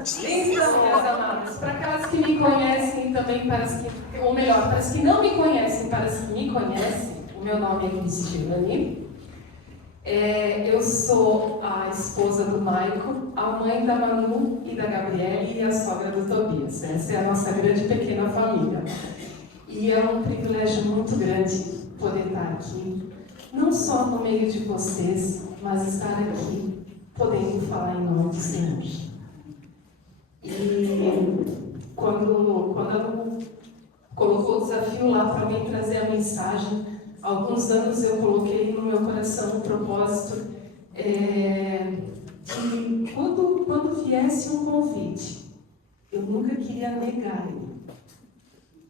Então, minhas amadas, para aquelas que me conhecem e também para as que, ou melhor, para as que não me conhecem, para as que me conhecem, o meu nome é Cristiane. Eu sou a esposa do Maico, a mãe da Manu e da Gabriele e a sogra do Tobias. Essa é a nossa grande pequena família. E é um privilégio muito grande poder estar aqui, não só no meio de vocês, mas estar aqui podendo falar em nome do Senhor. E quando ela colocou o desafio lá para mim trazer a mensagem, há alguns anos eu coloquei no meu coração um propósito que quando viesse um convite, eu nunca queria negar ele.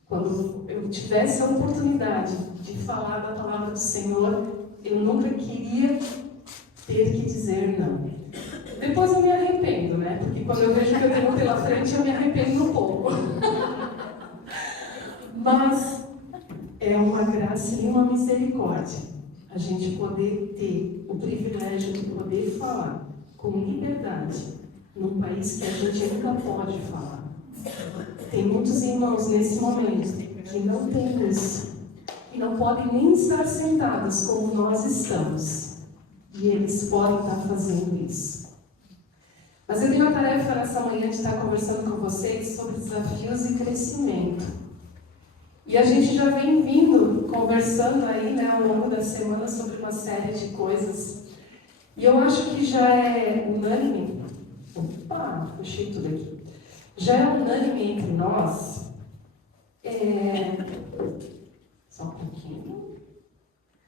Quando eu tivesse a oportunidade de falar da palavra do Senhor, eu nunca queria ter que dizer não. Depois eu me arrependo, né? Porque quando eu vejo que eu tenho pela frente, eu me arrependo um pouco. Mas é uma graça e uma misericórdia a gente poder ter o privilégio de poder falar com liberdade num país que a gente nunca pode falar. Tem muitos irmãos nesse momento que não têm isso e não podem nem estar sentados como nós estamos. E eles podem estar fazendo isso. Mas eu tenho a tarefa nessa manhã de estar conversando com vocês sobre desafios e crescimento. E a gente já vem vindo conversando aí, né, ao longo da semana sobre uma série de coisas. E eu acho que já é unânime. Opa, puxei tudo aqui. Já é unânime entre nós. Só um pouquinho.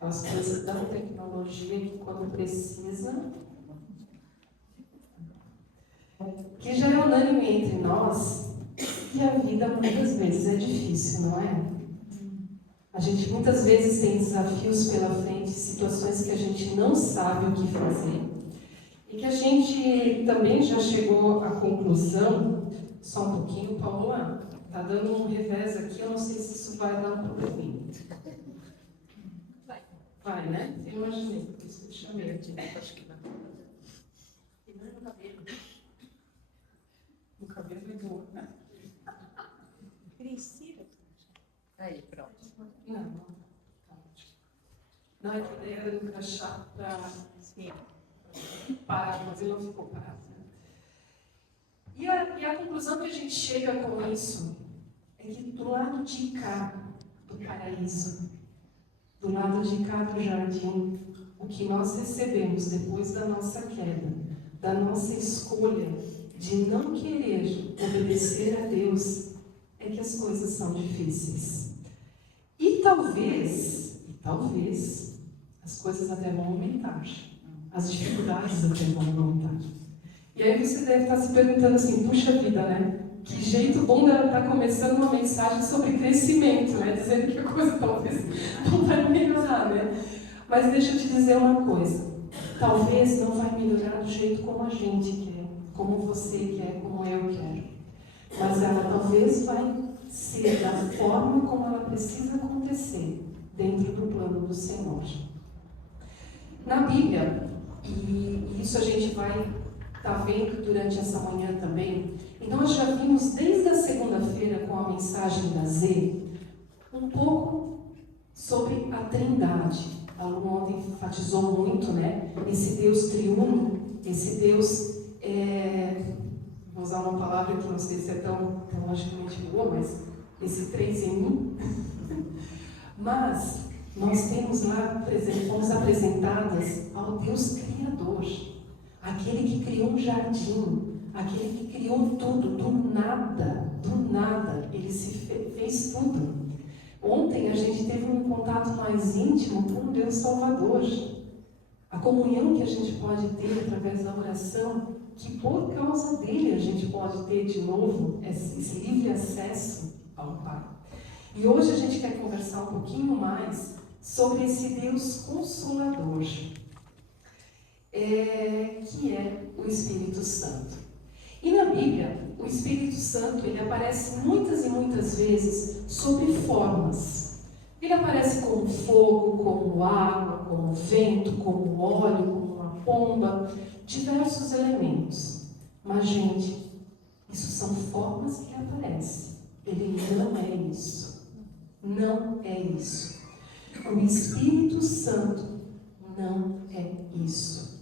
As coisas da tecnologia que quando precisa. Que já é unânime entre nós que a vida muitas vezes é difícil, não é? A gente muitas vezes tem desafios pela frente, situações que a gente não sabe o que fazer. E que a gente também já chegou à conclusão, só um pouquinho, Paula, tá dando um revés aqui, eu não sei se isso vai dar um probleminha. Vai, né? Eu imaginei, por isso que eu chamei aqui. Acho que vai. E não é no cabelo. No cabelo é boa, né? Priscila. Aí, pronto. Não, tá ótimo. Não, é que a ideia era do crachá para parar, mas ele não ficou parado. Né? E a conclusão que a gente chega com isso é que do lado de cá do paraíso, do lado de cá do jardim, o que nós recebemos depois da nossa queda, da nossa escolha de não querer obedecer a Deus, é que as coisas são difíceis. E talvez, as coisas até vão aumentar. As dificuldades até vão aumentar. E aí você deve estar se perguntando assim, puxa vida, né? Que jeito bom dela estar começando uma mensagem sobre crescimento, né? Dizendo que a coisa talvez não vai melhorar, né? Mas deixa eu te dizer uma coisa. Talvez não vai melhorar do jeito como a gente quer, como você quer, como eu quero. Mas ela talvez vai ser da forma como ela precisa acontecer dentro do plano do Senhor. Na Bíblia, e isso a gente vai estar vendo durante essa manhã também, e nós já vimos desde a segunda-feira com a mensagem da Z, um pouco sobre a Trindade. A Lu ontem enfatizou muito, né? Esse Deus triuno, esse Deus, vou usar uma palavra que não sei se é tão logicamente boa, mas esse 3 em 1. Mas nós temos lá, fomos apresentadas ao Deus Criador, aquele que criou um jardim, aquele que criou tudo, do nada, ele se fez tudo. Ontem a gente teve um contato mais íntimo com o Deus Salvador, a comunhão que a gente pode ter através da oração, que por causa dele a gente pode ter de novo esse livre acesso ao Pai. E hoje a gente quer conversar um pouquinho mais sobre esse Deus Consolador, que é o Espírito Santo. E na Bíblia, o Espírito Santo ele aparece muitas e muitas vezes sob formas. Ele aparece como fogo, como água, como vento, como óleo, como uma pomba, diversos elementos. Mas, gente, Isso são formas que aparecem. Ele não é isso. Não é isso. O Espírito Santo não é isso.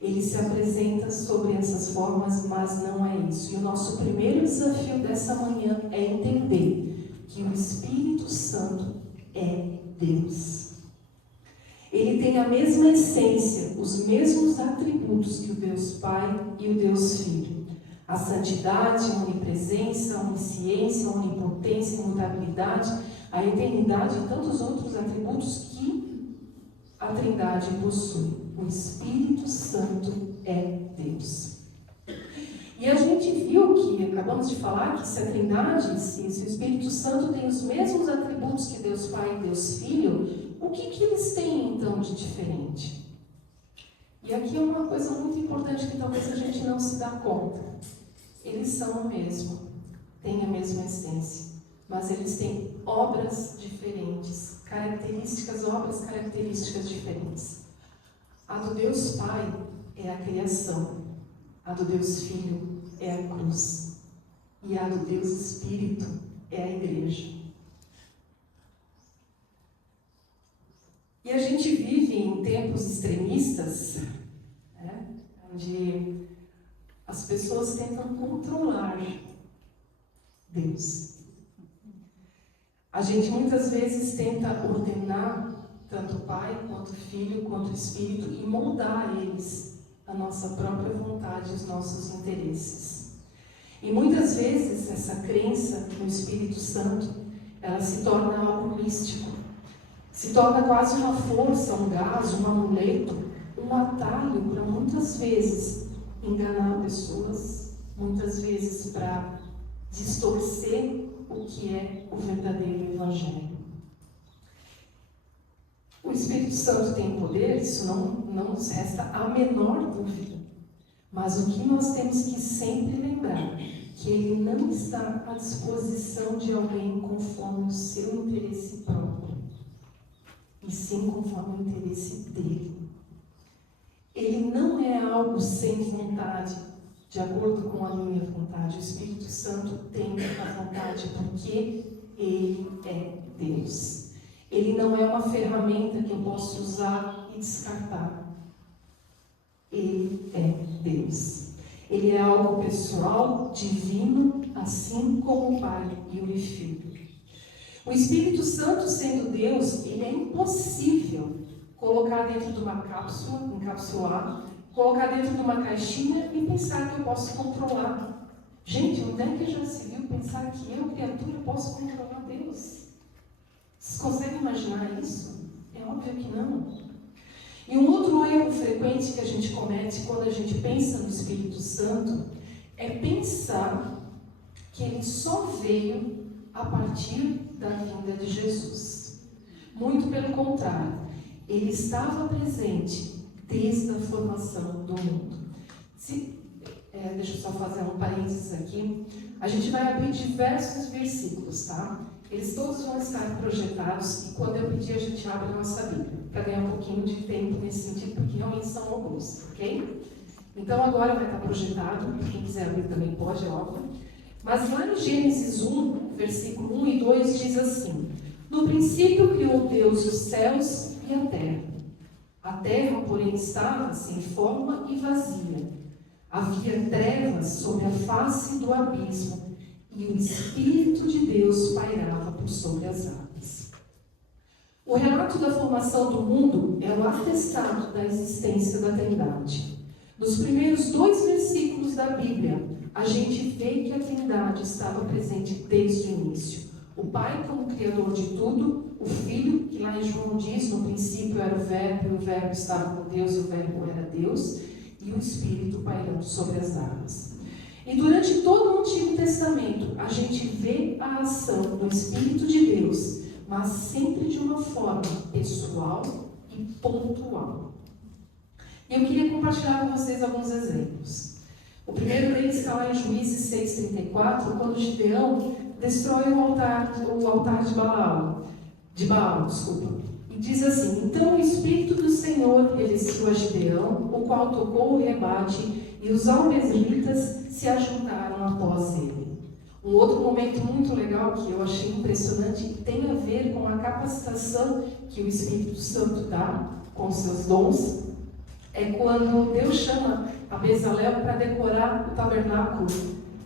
Ele se apresenta sobre essas formas, mas não é isso. E o nosso primeiro desafio dessa manhã é entender que o Espírito Santo é Deus. Ele tem a mesma essência, os mesmos atributos que o Deus Pai e o Deus Filho. A santidade, a onipresença, a onisciência, a onipotência, a imutabilidade, a eternidade e tantos outros atributos que a Trindade possui. O Espírito Santo é Deus. E a gente viu que, acabamos de falar, que se a Trindade, se o Espírito Santo tem os mesmos atributos que Deus Pai e Deus Filho, o que eles têm então de diferente? E aqui é uma coisa muito importante que talvez a gente não se dá conta. Eles são o mesmo, têm a mesma essência, mas eles têm obras diferentes, obras características diferentes. A do Deus Pai é a criação, a do Deus Filho é a cruz, e a do Deus Espírito é a igreja. E a gente vive em tempos extremistas, né, onde as pessoas tentam controlar Deus. A gente muitas vezes tenta ordenar tanto o Pai, quanto o Filho, quanto o Espírito e moldar a eles a nossa própria vontade, os nossos interesses. E muitas vezes essa crença no Espírito Santo, ela se torna algo místico. Se torna quase uma força, um gás, um amuleto, um atalho para muitas vezes enganar pessoas, muitas vezes para distorcer o que é o verdadeiro Evangelho. O Espírito Santo tem poder, isso não nos resta a menor dúvida. Mas o que nós temos que sempre lembrar, que ele não está à disposição de alguém conforme o seu interesse próprio, e sim conforme o interesse dele. Ele não é algo sem vontade, de acordo com a minha vontade. O Espírito Santo tem a vontade porque ele é Deus. Ele não é uma ferramenta que eu posso usar e descartar. Ele é Deus. Ele é algo pessoal, divino, assim como o Pai e o Filho. O Espírito Santo, sendo Deus, ele é impossível colocar dentro de uma cápsula, encapsular, colocar dentro de uma caixinha e pensar que eu posso controlar. Gente, onde é que já se viu pensar que eu, criatura, posso controlar Deus? Vocês conseguem imaginar isso? É óbvio que não. E um outro erro frequente que a gente comete quando a gente pensa no Espírito Santo é pensar que ele só veio a partir da vinda de Jesus. Muito pelo contrário, ele estava presente desde a formação do mundo. Deixa eu só fazer um parênteses aqui. A gente vai abrir diversos versículos, tá? Eles todos vão estar projetados e quando eu pedir a gente abre a nossa Bíblia, para ganhar um pouquinho de tempo nesse sentido, porque realmente são alguns, ok? Então agora vai estar projetado, quem quiser abrir também pode, é óbvio. Mas lá em Gênesis 1, versículo 1 e 2 diz assim: No princípio criou Deus os céus e a terra. A terra, porém, estava sem forma e vazia. Havia trevas sobre a face do abismo, e o Espírito de Deus pairava por sobre as águas. O relato da formação do mundo é o atestado da existência da Trindade. Nos primeiros 2 versículos da Bíblia, a gente vê que a Trindade estava presente desde o início. O Pai como Criador de tudo, o Filho, que lá em João diz, no princípio era o Verbo, e o Verbo estava com Deus, e o Verbo era Deus, e o Espírito pairando sobre as águas. E durante todo o Antigo Testamento, a gente vê a ação do Espírito de Deus, mas sempre de uma forma pessoal e pontual. E eu queria compartilhar com vocês alguns exemplos. O primeiro deles está lá em Juízes 6:34, quando Gideão destrói o altar de Baal, e diz assim: Então o Espírito do Senhor revestiu a Gideão, o qual tocou o rebate, e os almesritas se ajuntaram após ele. Um outro momento muito legal que eu achei impressionante e tem a ver com a capacitação que o Espírito Santo dá com seus dons, é quando Deus chama a Bezalel para decorar o tabernáculo.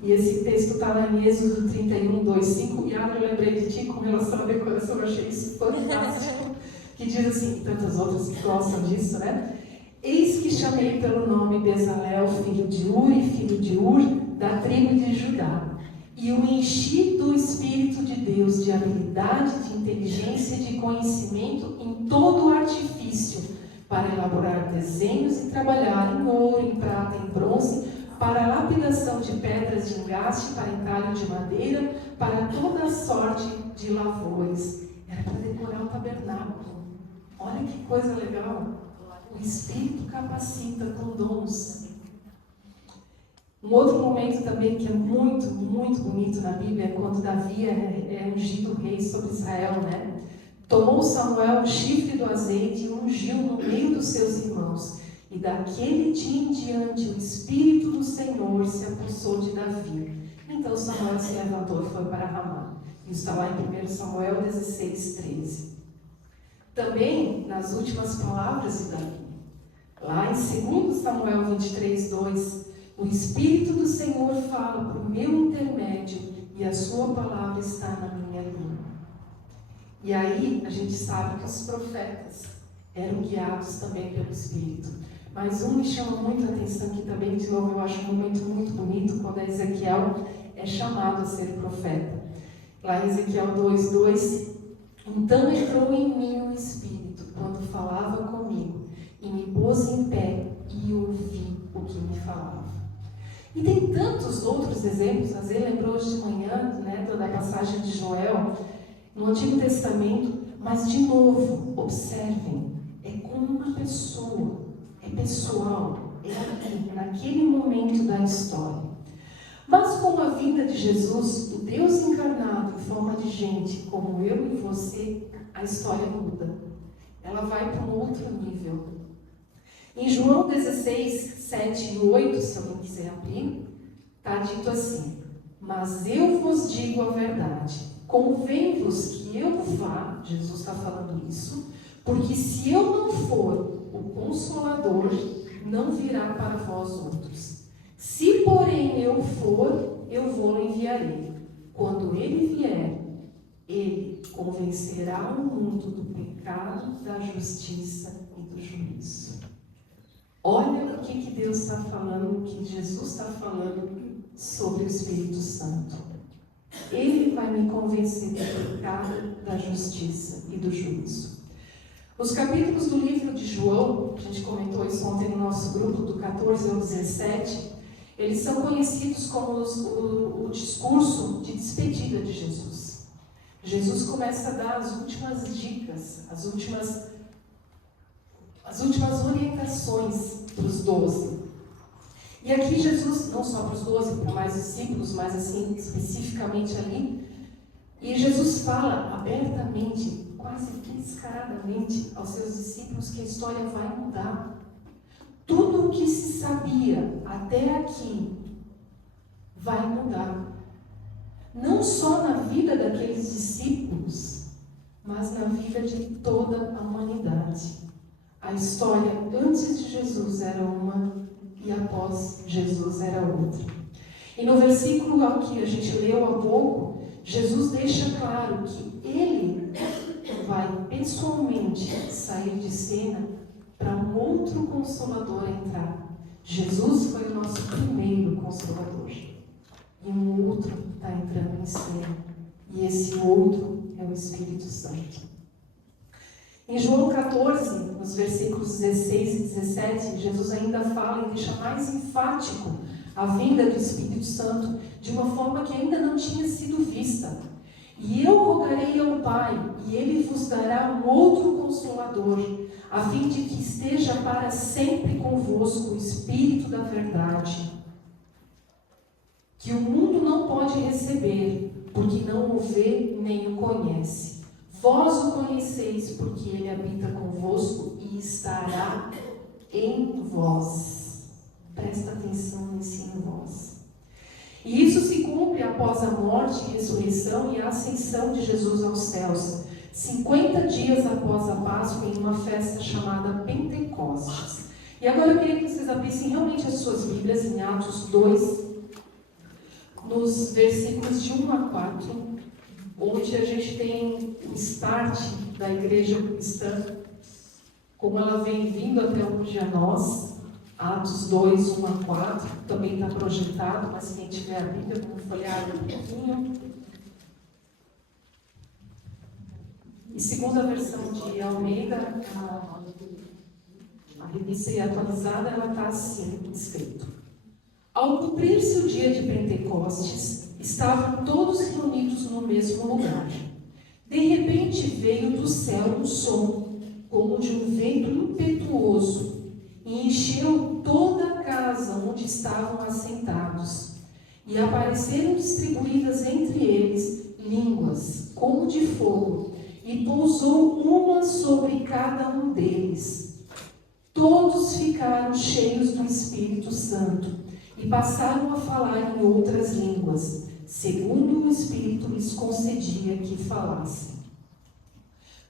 E esse texto está lá em Êxodo 31, 2, 5. E eu lembrei de ti com relação à decoração, eu achei isso fantástico. Que diz assim, tantas outras que gostam disso, né? Eis que chamei pelo nome Bezalel, filho de Uri, filho de Ur, da tribo de Judá. E o enchi do Espírito de Deus, de habilidade, de inteligência e de conhecimento em todo o artifício, para elaborar desenhos e trabalhar em ouro, em prata, em bronze, para a lapidação de pedras de engaste, para entalho de madeira, para toda a sorte de lavores. Era para decorar o tabernáculo. Olha que coisa legal. O Espírito capacita com dons. Um outro momento também que é muito, muito bonito na Bíblia é quando Davi é ungido rei sobre Israel, né? Tomou Samuel o chifre do azeite e ungiu no meio dos seus irmãos. E daquele dia em diante o Espírito do Senhor se apossou de Davi. Então Samuel se levantou e foi para Ramá. Isso está lá em 1 Samuel 16, 13. Também, nas últimas palavras de Davi, lá em 2 Samuel 23, 2, o Espírito do Senhor fala por meu intermédio e a sua palavra está na minha língua. E aí a gente sabe que os profetas eram guiados também pelo Espírito. Mas um me chama muito a atenção, que também, de novo, eu acho um momento muito bonito, quando Ezequiel é chamado a ser profeta. Lá em Ezequiel 2:2, então entrou em mim o Espírito, quando falava comigo, e me pôs em pé e ouvi o que me falava. E tem tantos outros exemplos. A Zé lembrou hoje de manhã, né, da passagem de Joel, no Antigo Testamento, mas de novo, observem, é como uma pessoa, é pessoal, é aqui, naquele momento da história. Mas com a vinda de Jesus, o Deus encarnado em forma de gente, como eu e você, a história muda. Ela vai para um outro nível. Em João 16, 7 e 8, se alguém quiser abrir, está dito assim: mas eu vos digo a verdade, convém-vos que eu vá, Jesus está falando isso, porque se eu não for, o Consolador não virá para vós outros. Se, porém, eu for, eu vou enviarei. Quando ele vier, ele convencerá o mundo do pecado, da justiça e do juízo. Olha o que Deus está falando, o que Jesus está falando sobre o Espírito Santo. Ele vai me convencer do pecado, da justiça e do juízo. Os capítulos do livro de João, a gente comentou isso ontem no nosso grupo, do 14 ao 17, eles são conhecidos como o discurso de despedida de Jesus. Jesus começa a dar as últimas dicas, as últimas orientações para os 12. E aqui Jesus, não só para os 12, para mais discípulos, mas assim, especificamente ali, e Jesus fala abertamente, quase descaradamente, aos seus discípulos que a história vai mudar. Tudo o que se sabia até aqui vai mudar. Não só na vida daqueles discípulos, mas na vida de toda a humanidade. A história antes de Jesus era uma e após Jesus era outra. E no versículo que a gente leu há pouco, Jesus deixa claro que ele vai pessoalmente sair de cena para um outro Consolador entrar. Jesus foi o nosso primeiro Consolador. E um outro está entrando em cena. E esse outro é o Espírito Santo. Em João 14, nos versículos 16 e 17, Jesus ainda fala e deixa mais enfático a vinda do Espírito Santo de uma forma que ainda não tinha sido vista. E eu rogarei ao Pai, e Ele vos dará um outro Consolador, a fim de que esteja para sempre convosco o Espírito da verdade, que o mundo não pode receber, porque não o vê nem o conhece. Vós o conheceis, porque Ele habita convosco e estará em vós. Presta atenção nesse em vós. E isso se cumpre após a morte, ressurreição e a ascensão de Jesus aos céus, 50 dias após a Páscoa, em uma festa chamada Pentecostes. E agora eu queria que vocês abrissem realmente as suas Bíblias em Atos 2, nos versículos de 1 a 4, onde a gente tem o start da igreja cristã, como ela vem vindo até hoje a nós. Atos 2, 1 a 4, também está projetado, mas quem tiver a Bíblia, vamos folhear um pouquinho. E segundo a versão de Almeida, a revista atualizada, ela está assim escrito: Ao cumprir-se o dia de Pentecostes, estavam todos reunidos no mesmo lugar. De repente veio do céu um som, como de um vento impetuoso, e encheu toda a casa onde estavam assentados. E apareceram distribuídas entre eles línguas, como de fogo, e pousou uma sobre cada um deles. Todos ficaram cheios do Espírito Santo e passaram a falar em outras línguas, segundo o Espírito lhes concedia que falassem.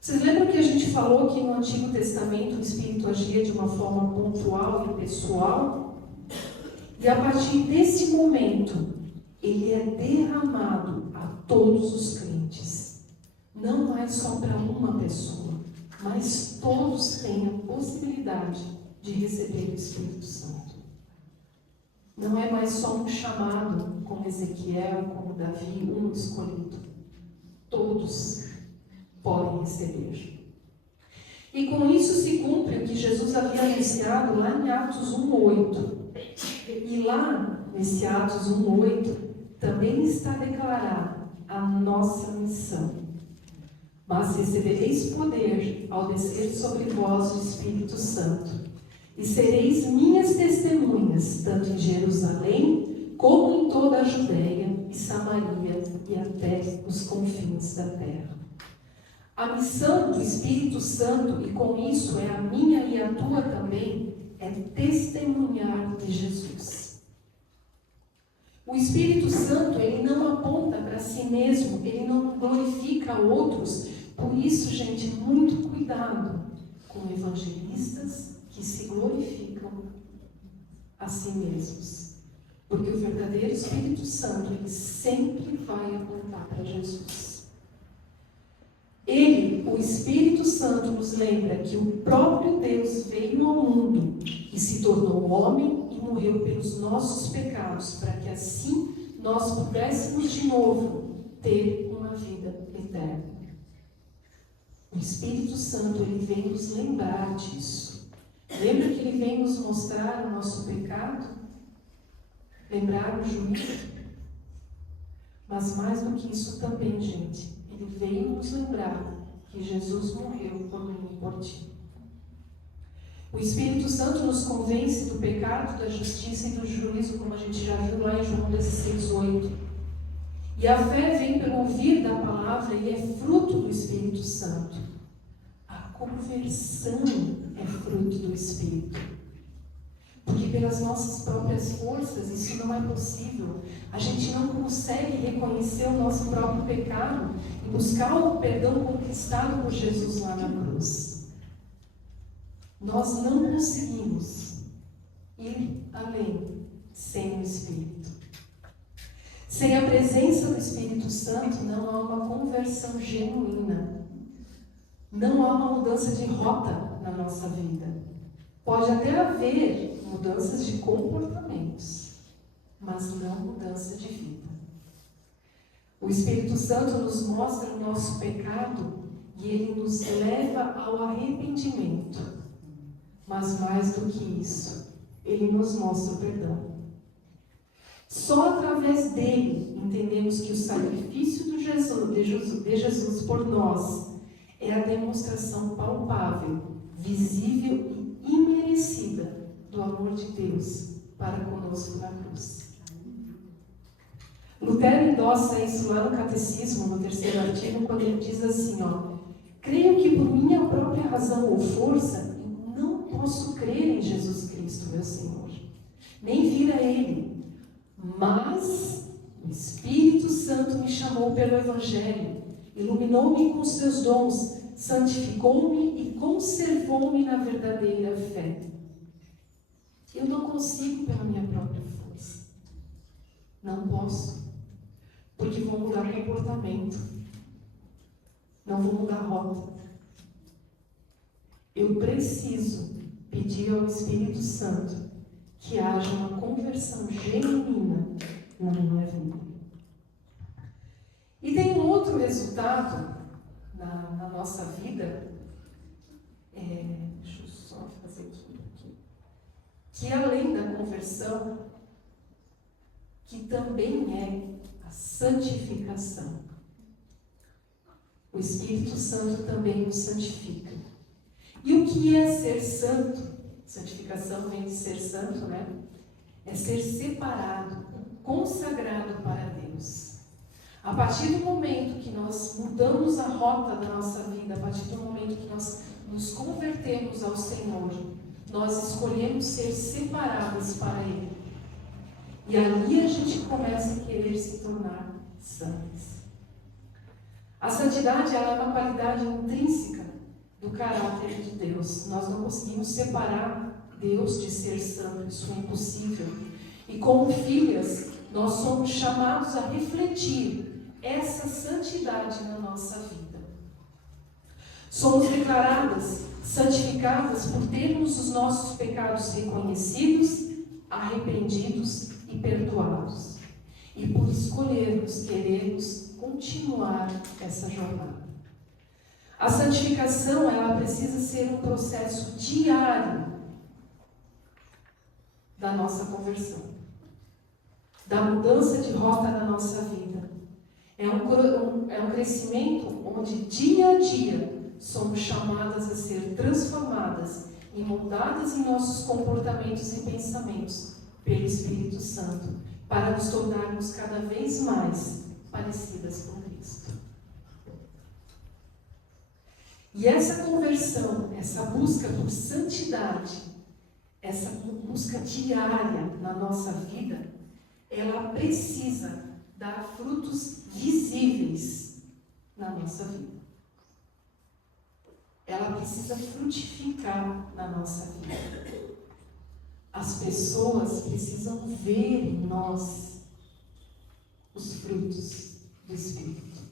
Vocês lembram que a gente falou que no Antigo Testamento o Espírito agia de uma forma pontual e pessoal? E a partir desse momento, ele é derramado a todos os crentes. Não mais só para uma pessoa, mas todos têm a possibilidade de receber o Espírito Santo. Não é mais só um chamado, como Ezequiel, como Davi, um escolhido. Todos podem receber. E com isso se cumpre o que Jesus havia anunciado lá em Atos 1:8. E lá, nesse Atos 1:8, também está declarada a nossa missão. Mas recebereis poder ao descer sobre vós o Espírito Santo, e sereis minhas testemunhas, tanto em Jerusalém, como em toda a Judéia e Samaria, e até os confins da terra. A missão do Espírito Santo, e com isso é a minha e a tua também, é testemunhar de Jesus. O Espírito Santo, ele não aponta para si mesmo, ele não glorifica outros. Por isso, gente, muito cuidado com evangelistas que se glorificam a si mesmos. Porque o verdadeiro Espírito Santo, ele sempre vai apontar para Jesus. Ele, o Espírito Santo, nos lembra que o próprio Deus veio ao mundo e se tornou homem e morreu pelos nossos pecados, para que assim nós pudéssemos de novo ter uma vida eterna. O Espírito Santo, ele vem nos lembrar disso. Lembra que ele vem nos mostrar o nosso pecado? Lembrar o juízo? Mas mais do que isso também, gente, ele veio nos lembrar que Jesus morreu por mim e por ti. O Espírito Santo nos convence do pecado, da justiça e do juízo, como a gente já viu lá em João 16:8. E a fé vem pelo ouvir da palavra e é fruto do Espírito Santo. A conversão é fruto do Espírito. Porque pelas nossas próprias forças isso não é possível. A gente não consegue reconhecer o nosso próprio pecado e buscar o perdão conquistado por Jesus lá na cruz. Nós não conseguimos ir além sem o Espírito. Sem a presença do Espírito Santo não há uma conversão genuína. Não há uma mudança de rota na nossa vida. Pode até haver mudanças de comportamentos, mas não mudança de vida. O Espírito Santo nos mostra o nosso pecado e ele nos leva ao arrependimento. Mas mais do que isso, ele nos mostra o perdão. Só através dele entendemos que o sacrifício de Jesus por nós é a demonstração palpável, visível e imerecida do amor de Deus para conosco na cruz. Lutero endossa isso lá no Catecismo, no 3º artigo, quando ele diz assim, creio que por minha própria razão ou força, não posso crer em Jesus Cristo, meu Senhor. nem vir a Ele. Mas o Espírito Santo me chamou pelo Evangelho, iluminou-me com seus dons, santificou-me e conservou-me na verdadeira fé. Eu não consigo pela minha própria força. Não posso. Porque vou mudar comportamento. Não vou mudar rota. Eu preciso pedir ao Espírito Santo que haja uma conversão genuína na minha vida. E tem um outro resultado na nossa vida. Deixa eu só fazer aqui. Que além da conversão, que também é a santificação. O Espírito Santo também nos santifica. E o que é ser santo? Santificação vem de ser santo, né? É ser separado, consagrado para Deus. A partir do momento que nós mudamos a rota da nossa vida, a partir do momento que nós nos convertemos ao Senhor, nós escolhemos ser separados para Ele. E ali a gente começa a querer se tornar santos. A santidade ela é uma qualidade intrínseca do caráter de Deus. Nós não conseguimos separar Deus de ser santo, isso é impossível. E como filhas, nós somos chamados a refletir essa santidade na nossa vida. Somos declaradas santificadas por termos os nossos pecados reconhecidos, arrependidos e perdoados. E por querermos continuar essa jornada. A santificação, ela precisa ser um processo diário da nossa conversão, da mudança de rota na nossa vida. É um crescimento onde dia a dia somos chamadas a ser transformadas e moldadas em nossos comportamentos e pensamentos pelo Espírito Santo, para nos tornarmos cada vez mais parecidas com Cristo. E essa conversão, essa busca por santidade, essa busca diária na nossa vida, ela precisa dar frutos visíveis na nossa vida. Ela precisa frutificar na nossa vida. As pessoas precisam ver em nós os frutos do Espírito.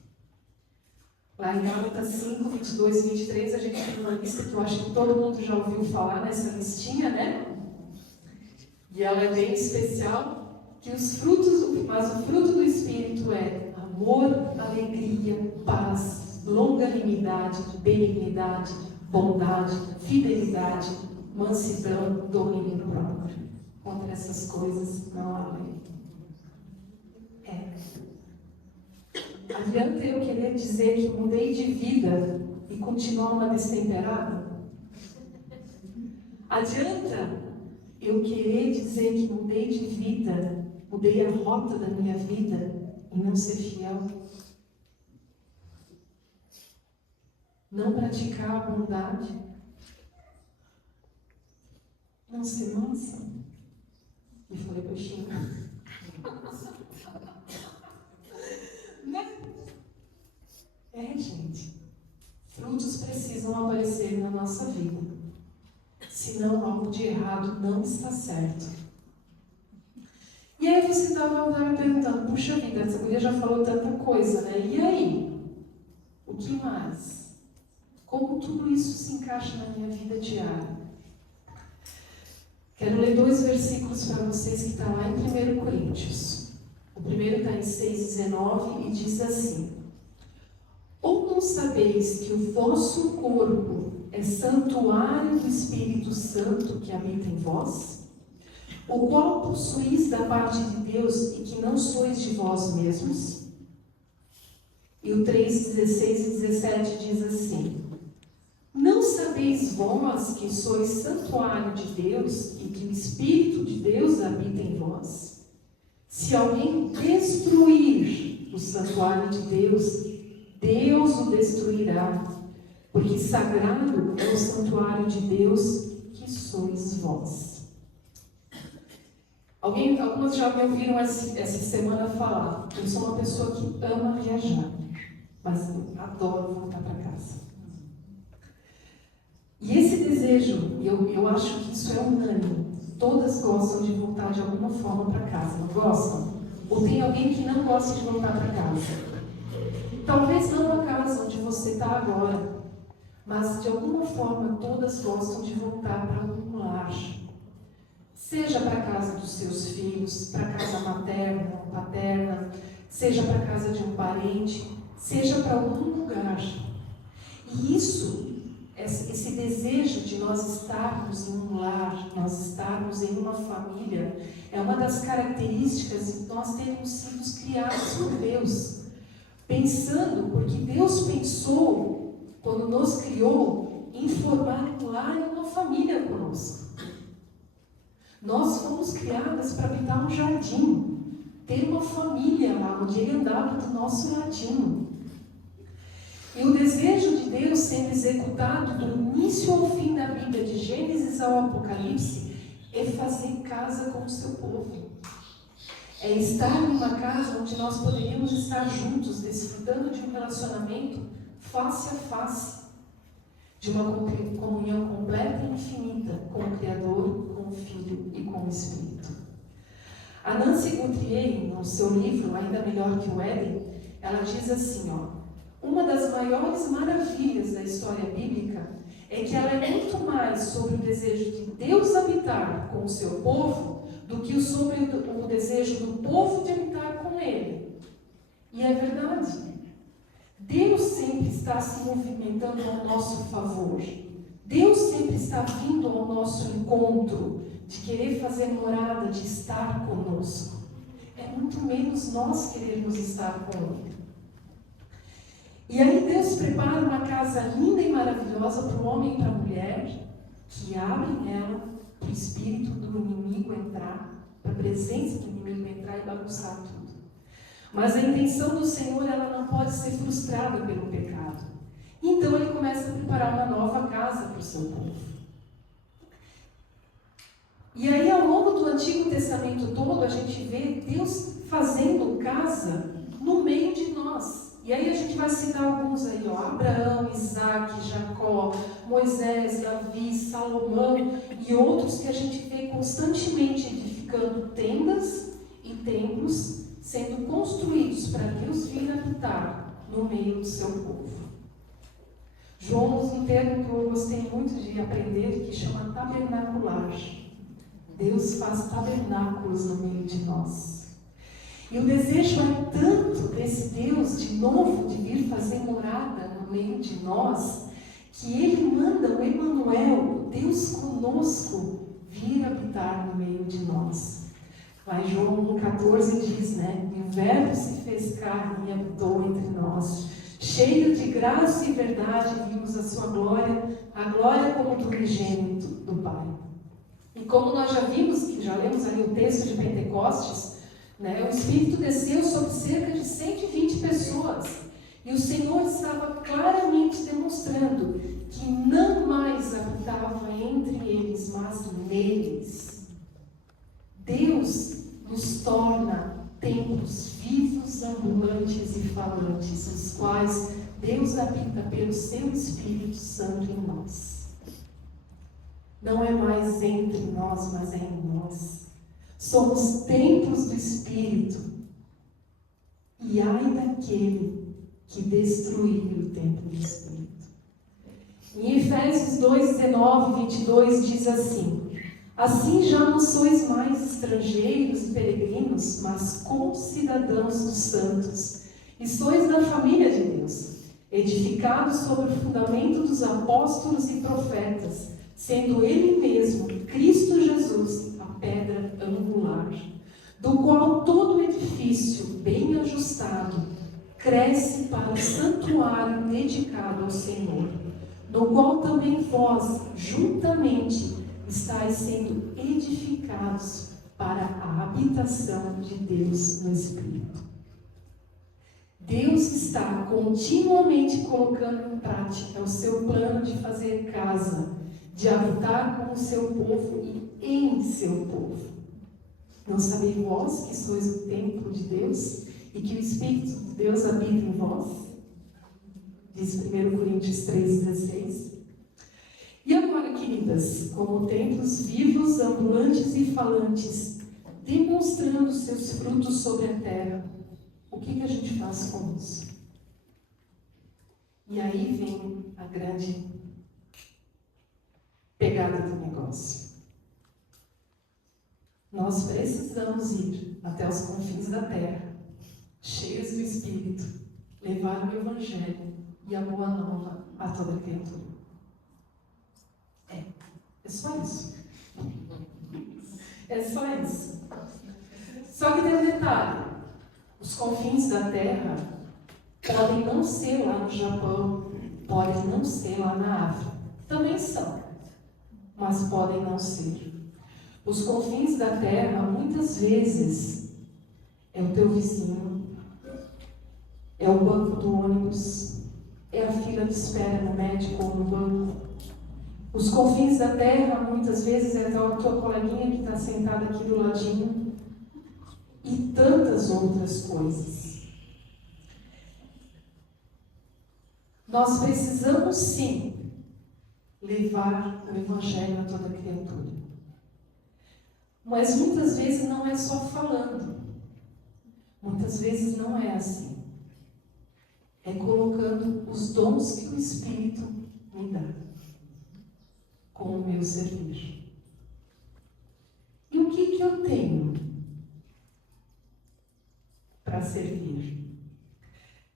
Lá em Gálatas 5, 22 e 23, a gente tem uma lista que eu acho que todo mundo já ouviu falar nessa listinha, né? E ela é bem especial, mas o fruto do Espírito é amor, alegria, paz, longanimidade, benignidade, bondade, fidelidade, mansidão, domínio próprio. Contra essas coisas não há lei. Adianta eu querer dizer que mudei de vida e continuar uma destemperada? Adianta eu querer dizer que mudei de vida, mudei a rota da minha vida e não ser fiel? Não praticar a bondade? Não ser mansa? E falei baixinho. Gente, frutos precisam aparecer na nossa vida. Senão algo de errado não está certo. E aí você estava me perguntando, puxa vida, essa mulher já falou tanta coisa, né? E aí? O que mais? Como tudo isso se encaixa na minha vida diária? Quero ler 2 versículos para vocês que estão lá em 1 Coríntios. O primeiro está em 6,19 e diz assim: ou não sabeis que o vosso corpo é santuário do Espírito Santo que habita em vós, o qual possuís da parte de Deus e que não sois de vós mesmos? E o 3:16 e 17 diz assim: não sabeis vós que sois santuário de Deus e que o Espírito de Deus habita em vós? Se alguém destruir o santuário de Deus, Deus o destruirá, porque sagrado é o santuário de Deus que sois vós. Algumas já me ouviram essa semana falar. Eu sou uma pessoa que ama viajar, mas eu adoro voltar para casa. E esse desejo, eu acho que isso é unânime. Todas gostam de voltar de alguma forma para casa, não gostam? Ou tem alguém que não gosta de voltar para casa? Talvez não a casa onde você está agora, mas de alguma forma todas gostam de voltar para algum lar. Seja para a casa dos seus filhos, para a casa materna ou paterna, seja para a casa de um parente, seja para algum lugar. E esse desejo de nós estarmos em um lar, nós estarmos em uma família, é uma das características de nós termos sido criados por Deus. Pensando, porque Deus pensou, quando nos criou, em formar um lar e uma família conosco. Nós fomos criadas para habitar um jardim, ter uma família lá, onde Ele andava do nosso ladinho. E o desejo de Deus sendo executado do início ao fim da Bíblia, de Gênesis ao Apocalipse, é fazer casa com o seu povo. É estar em uma casa onde nós poderíamos estar juntos, desfrutando de um relacionamento face a face, de uma comunhão completa e infinita com o Criador, com o Filho e com o Espírito. A Nancy Guthrie, no seu livro Ainda Melhor que o Éden, ela diz assim, uma das maiores maravilhas da história bíblica é que ela é muito mais sobre o desejo de Deus habitar com o seu povo do que sobre o desejo do povo de habitar com Ele. E é verdade. Deus sempre está se movimentando ao nosso favor. Deus sempre está vindo ao nosso encontro, de querer fazer morada, de estar conosco. É muito menos nós queremos estar com Ele. E aí Deus prepara uma casa linda e maravilhosa para o homem e para a mulher, que abrem ela para o espírito do inimigo entrar, para a presença do inimigo entrar e bagunçar tudo. Mas a intenção do Senhor, ela não pode ser frustrada pelo pecado. Então Ele começa a preparar uma nova casa para o seu povo. E aí, ao longo do Antigo Testamento todo, a gente vê Deus fazendo casa no meio de nós. E aí a gente vai citar alguns aí, Abraão, Isaac, Jacó, Moisés, Davi, Salomão e outros que a gente vê constantemente edificando tendas e templos sendo construídos para Deus vir habitar no meio do seu povo. João usa um termo que eu gostei muito de aprender, que chama tabernacular. Deus faz tabernáculos no meio de nós. E o desejo é tanto desse Deus, de novo, de vir fazer morada no meio de nós, que Ele manda o Emanuel, Deus conosco, vir habitar no meio de nós. Mas João 1,14 diz, E o Verbo se fez carne e habitou entre nós. Cheio de graça e verdade, vimos a sua glória, a glória como do unigênito do Pai. E como nós já vimos, que já lemos ali o texto de Pentecostes, o Espírito desceu sobre cerca de 120 pessoas. E o Senhor estava claramente demonstrando que não mais habitava entre eles, mas neles. Deus nos torna templos vivos, ambulantes e falantes, os quais Deus habita pelo seu Espírito Santo em nós. Não é mais entre nós, mas é em nós. Somos templos do Espírito. E ai daquele que destruir o templo do Espírito. Em Efésios 2, 19 e 22 diz assim: assim já não sois mais estrangeiros e peregrinos, mas concidadãos dos santos, e sois da família de Deus, edificados sobre o fundamento dos apóstolos e profetas, sendo Ele mesmo, Cristo Jesus, a pedra angular, do qual todo edifício bem ajustado cresce para o santuário dedicado ao Senhor, no qual também vós, juntamente, estáis sendo edificados para a habitação de Deus no Espírito. Deus está continuamente colocando em prática o seu plano de fazer casa, de habitar com o seu povo e em seu povo. Não sabeis vós que sois o templo de Deus e que o Espírito de Deus habita em vós? Diz 1 Coríntios 3,16. E agora, queridas, como templos vivos, ambulantes e falantes, demonstrando seus frutos sobre a terra, o que a gente faz com isso? E aí vem a grande pegada do negócio. Nós precisamos ir até os confins da terra, cheios do Espírito, levar o Evangelho e a boa nova a toda criatura. É só isso. É só isso. Só que tem um detalhe. Os confins da terra podem não ser lá no Japão, podem não ser lá na África. Também são, mas podem não ser. Os confins da terra, muitas vezes, é o teu vizinho, é o banco do ônibus, é a fila de espera no médico ou no banco. Os confins da terra, muitas vezes, é a tua coleguinha que está sentada aqui do ladinho. E tantas outras coisas. Nós precisamos, sim, levar o Evangelho a toda criatura. Mas muitas vezes não é só falando. Muitas vezes não é assim. É colocando os dons que o Espírito me dá com o meu servir. E o que eu tenho para servir?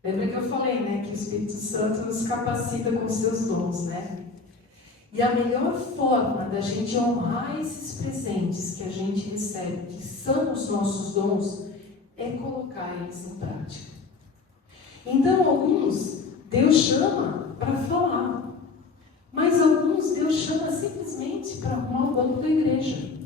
Lembra que eu falei, né, que o Espírito Santo nos capacita com seus dons, né? E a melhor forma da gente honrar esses presentes que a gente recebe, que são os nossos dons, é colocar eles em prática. Então, alguns Deus chama para falar, mas alguns Deus chama simplesmente para arrumar o banco da igreja.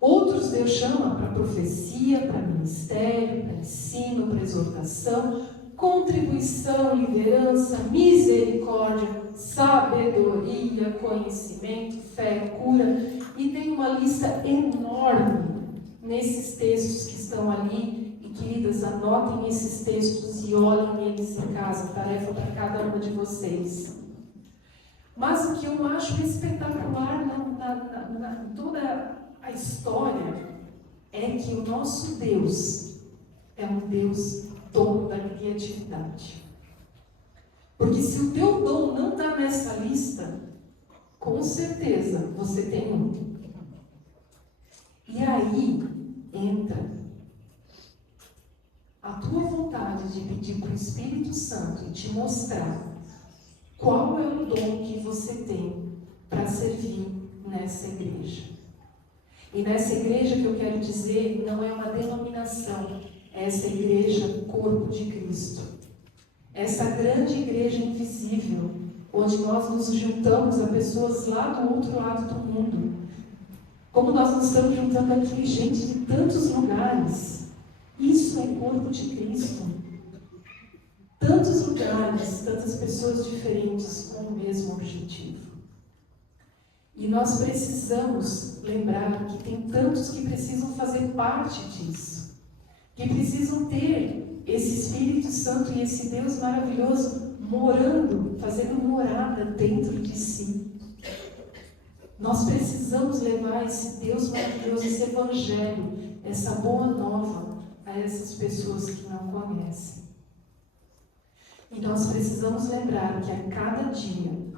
Outros Deus chama para profecia, para ministério, para ensino, para exortação, contribuição, liderança, misericórdia, sabedoria, conhecimento, fé, cura. E tem uma lista enorme nesses textos que estão ali. E, queridas, anotem esses textos e olhem eles em casa. Tarefa para cada uma de vocês. Mas o que eu acho espetacular em toda a história é que o nosso Deus é um Deus dono da criatividade. Porque se o teu dom não está nessa lista, com certeza você tem um. E aí entra a tua vontade de pedir para o Espírito Santo te mostrar qual é o dom que você tem para servir nessa igreja. E nessa igreja que eu quero dizer, não é uma denominação, é essa igreja, corpo de Cristo. Essa grande igreja invisível, onde nós nos juntamos a pessoas lá do outro lado do mundo. Como nós nos estamos juntando aqui, gente de tantos lugares. Isso é corpo de Cristo. Tantos lugares, tantas pessoas diferentes com o mesmo objetivo. E nós precisamos lembrar que tem tantos que precisam fazer parte disso, que precisam ter esse Espírito Santo e esse Deus maravilhoso morando, fazendo morada dentro de si. Nós precisamos levar esse Deus maravilhoso, esse Evangelho, essa boa nova a essas pessoas que não conhecem. E nós precisamos lembrar que a cada dia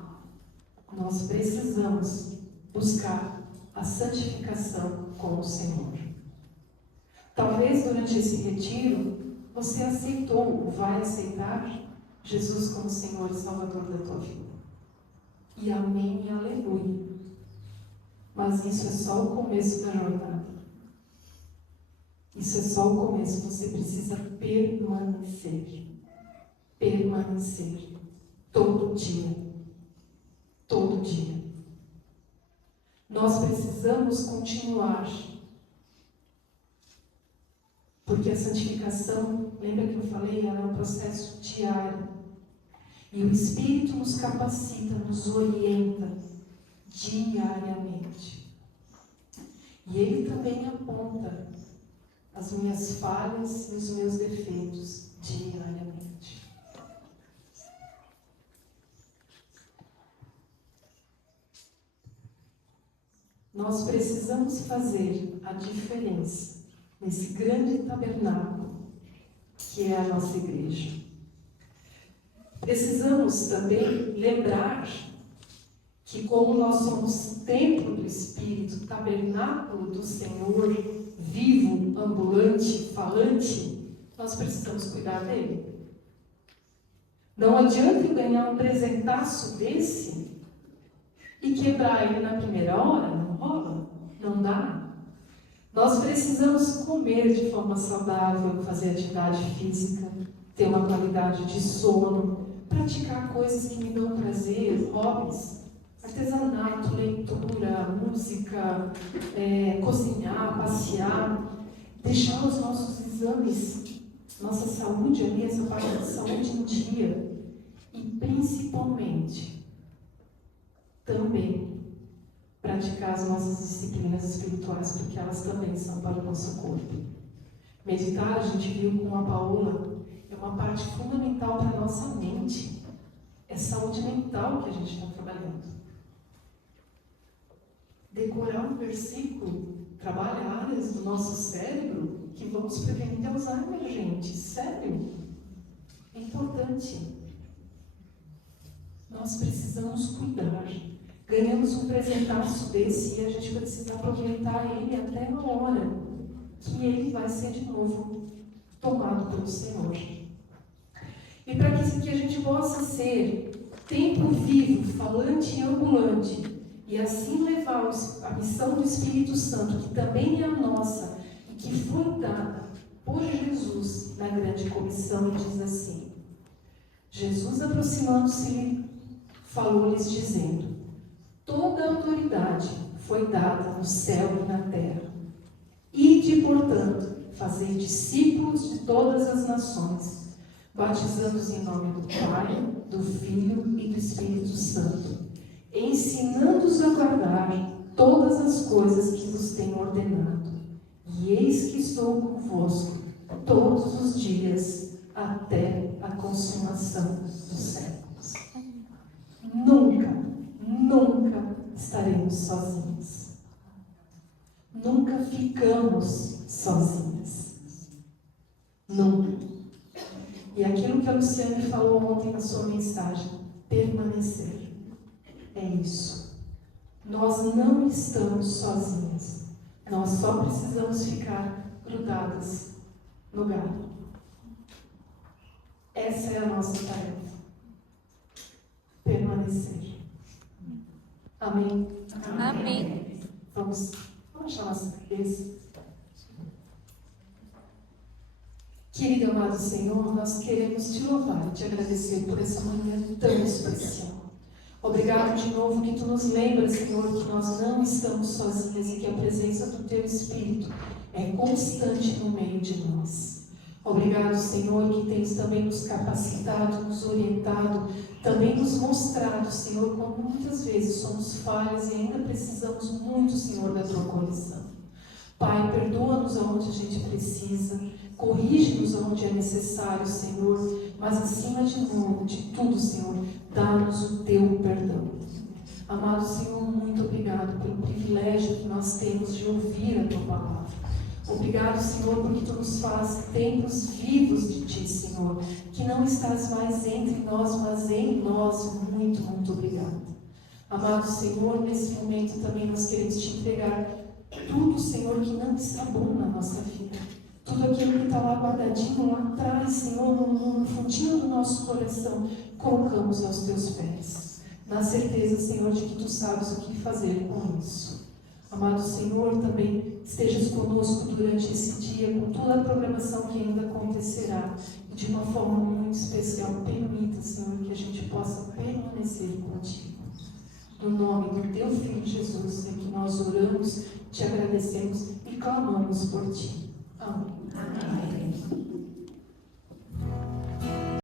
nós precisamos buscar a santificação com o Senhor. Talvez durante esse retiro você aceitou ou vai aceitar Jesus como Senhor e Salvador da tua vida. E amém e aleluia. Mas isso é só o começo da jornada. Isso é só o começo. Você precisa permanecer. Permanecer. Todo dia. Todo dia. Nós precisamos continuar. Porque a santificação, lembra que eu falei, ela é um processo diário. E o Espírito nos capacita, nos orienta diariamente. E ele também aponta as minhas falhas e os meus defeitos diariamente. Nós precisamos fazer a diferença nesse grande tabernáculo que é a nossa igreja. Precisamos também lembrar que, como nós somos templo do Espírito, tabernáculo do Senhor, vivo, ambulante, falante, nós precisamos cuidar dele. Não adianta eu ganhar um presentaço desse e quebrar ele na primeira hora, não rola, não dá. Nós precisamos comer de forma saudável, fazer atividade física, ter uma qualidade de sono, praticar coisas que me dão prazer, hobbies, artesanato, leitura, música, cozinhar, passear, deixar os nossos exames, nossa saúde ali, essa parte da saúde em dia. E principalmente, também, praticar as nossas disciplinas espirituais, porque elas também são para o nosso corpo. Meditar, a gente viu com a Paola, é uma parte fundamental para a nossa mente. É saúde mental que a gente está trabalhando. Decorar um versículo trabalha áreas do nosso cérebro que vão nos prevenir de Alzheimer, gente. Sério. É importante. Nós precisamos cuidar. Ganhamos um presentaço desse e a gente precisa aproveitar ele até a hora que ele vai ser de novo tomado pelo Senhor. E para que a gente possa ser templo vivo, falante e ambulante, e assim levar a missão do Espírito Santo, que também é a nossa, e que foi dada por Jesus na grande comissão, e diz assim: Jesus, aproximando-se, falou-lhes dizendo: toda a autoridade foi dada no céu e na terra. Ide, portanto, fazei discípulos de todas as nações, batizando-os em nome do Pai, do Filho e do Espírito Santo, ensinando-os a guardar todas as coisas que vos tenho ordenado. E eis que estou convosco todos os dias até a consumação dos séculos. Nunca estaremos sozinhos. Nunca ficamos sozinhos. Nunca. E aquilo que a Luciane falou ontem na sua mensagem, permanecer. É isso. Nós não estamos sozinhos. Nós só precisamos ficar grudadas no galho. Essa é a nossa tarefa. Permanecer. Amém? Amém. Vamos achar nossa cabeça. Querido amado Senhor, nós queremos te louvar e te agradecer por essa manhã tão especial. Obrigado de novo que tu nos lembras, Senhor, que nós não estamos sozinhos e que a presença do teu Espírito é constante no meio de nós. Obrigado, Senhor, que tens também nos capacitado, nos orientado, também nos mostrado, Senhor, como muitas vezes somos falhas e ainda precisamos muito, Senhor, da tua correção. Pai, perdoa-nos aonde a gente precisa, corrige-nos aonde é necessário, Senhor, mas acima de tudo, Senhor, dá-nos o teu perdão. Amado Senhor, muito obrigado pelo privilégio que nós temos de ouvir a tua palavra. Obrigado, Senhor, porque tu nos faz templos vivos de ti, Senhor, que não estás mais entre nós, mas em nós. Muito obrigado. Amado Senhor, nesse momento também nós queremos te entregar tudo, Senhor, que não está bom na nossa vida. Tudo aquilo que está lá guardadinho, lá atrás, Senhor, no fundinho do nosso coração, colocamos aos teus pés. Na certeza, Senhor, de que tu sabes o que fazer com isso. Amado Senhor, também estejas conosco durante esse dia, com toda a programação que ainda acontecerá. E de uma forma muito especial, permita, Senhor, que a gente possa permanecer contigo. No nome do teu Filho Jesus, é que nós oramos, te agradecemos e clamamos por ti. Amém. Amém.